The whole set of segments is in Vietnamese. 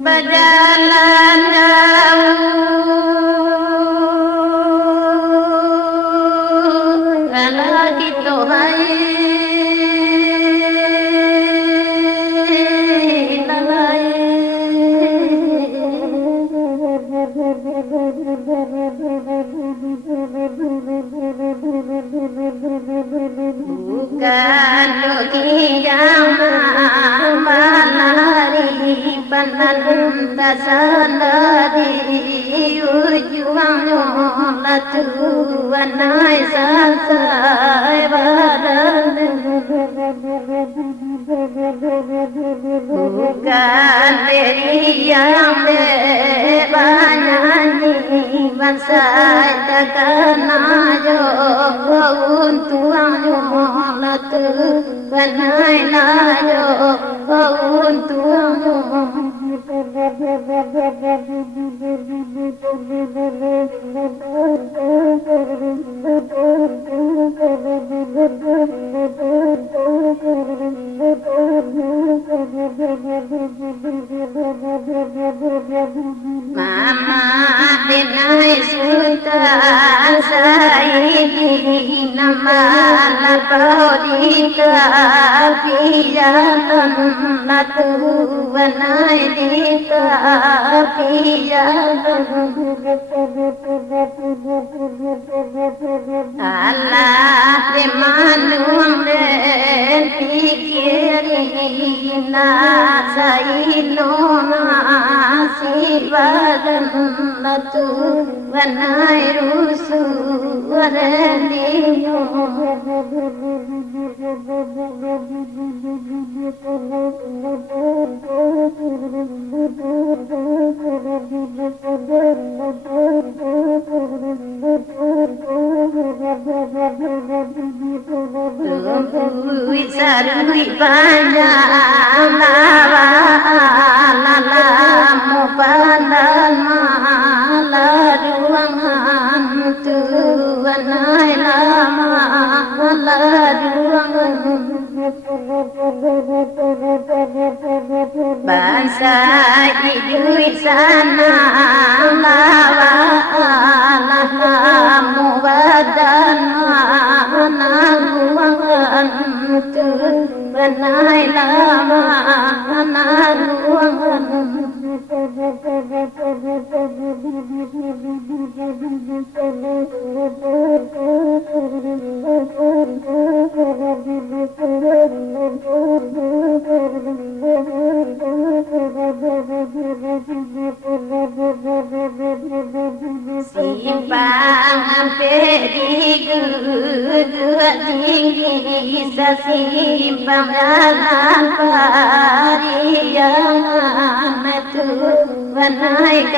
Berjalan jauh karena kita bukan lagi zaman malari panandasan dari ujung latuan sansai badan bukan dari yang banyak bangsa takkan ajo untuk latu banai ajo untuk Mama denai sultan saidi nama lapodita pijalan latu banai dita pijalan Allah temanung den pikirin sainona sibadan latu banai rusu wareliyo Wisarui panjang lalamu pandal maladuangan Tuhan ay lama maladuangan bangsa hidup sana lalamu badan maladuangan Tuhan ay lama maladuangan Simpang pedigu tinggi simpang dalam pariangan Tuhan naik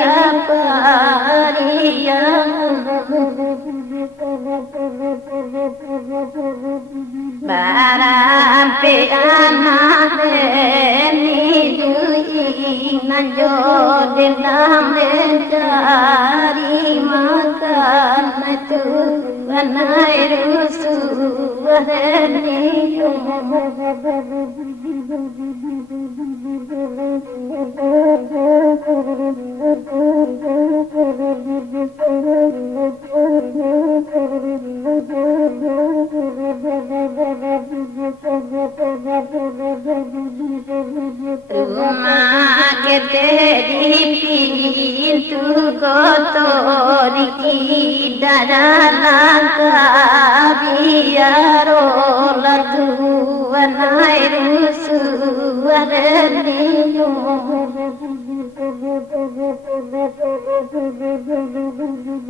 pariangan barang peanak deni duit nanjo denam denjah बनाए रुसुवरनियो के तेरी पीतू को तोरी की डराना काबियारो लतू बनाए रुसुवरनियो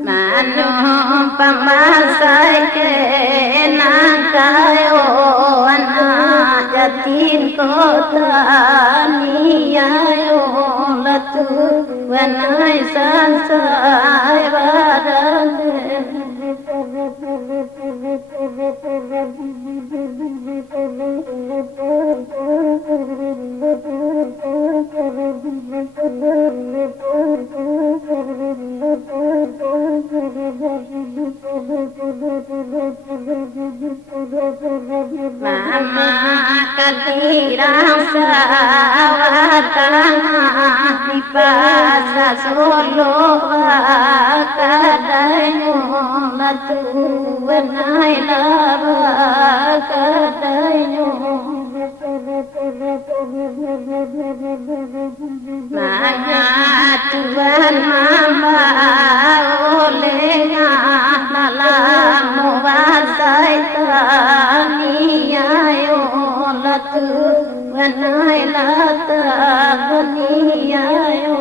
नानो पमासाय के नाकायो अना जतीन को तानियायो लतू बनाए संसाय Mama kadira sawatana dipasa solo kadayo latu benai lava kadayo Maya Tuhan mama olehnya malam wasai taniayo latu benai lata beniayo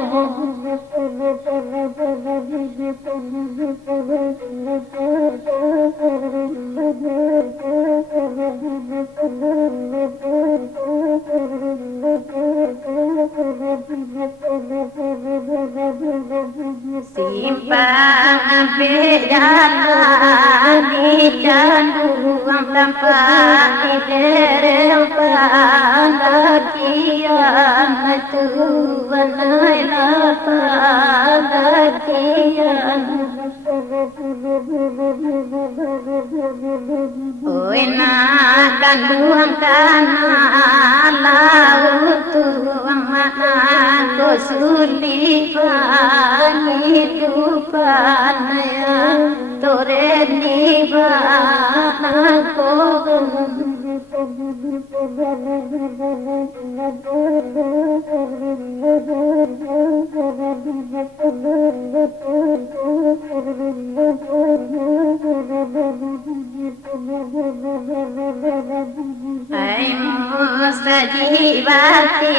Simpang berjalan di jantung tanpa diterempang kian Tuhan lapang kian Oi nak kandung kanan laut tuang mana kusulipan hidupan ya toreniban aku Ai mustajibati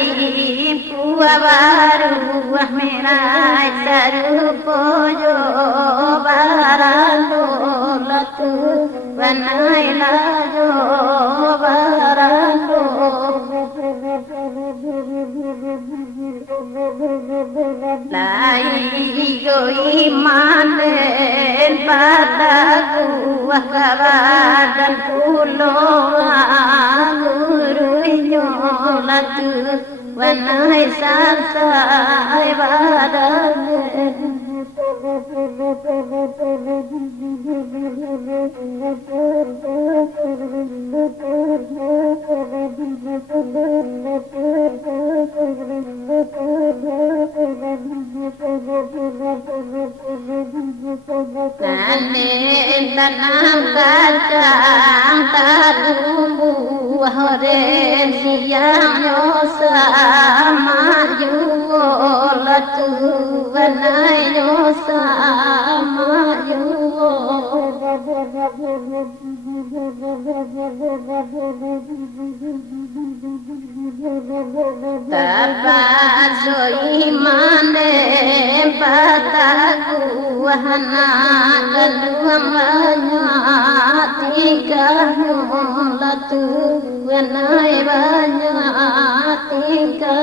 puwa baru merai sarupo jo barando latu banai lajo barando lai go imanen padaku wakaran pulo gurunya latu banai sansai badan Nanen tanam kacang tarumu hore siang yosa maju latu banai yosa maju Tabasoi mane pataku hana kedua banyak tiga latu benai banyak tiga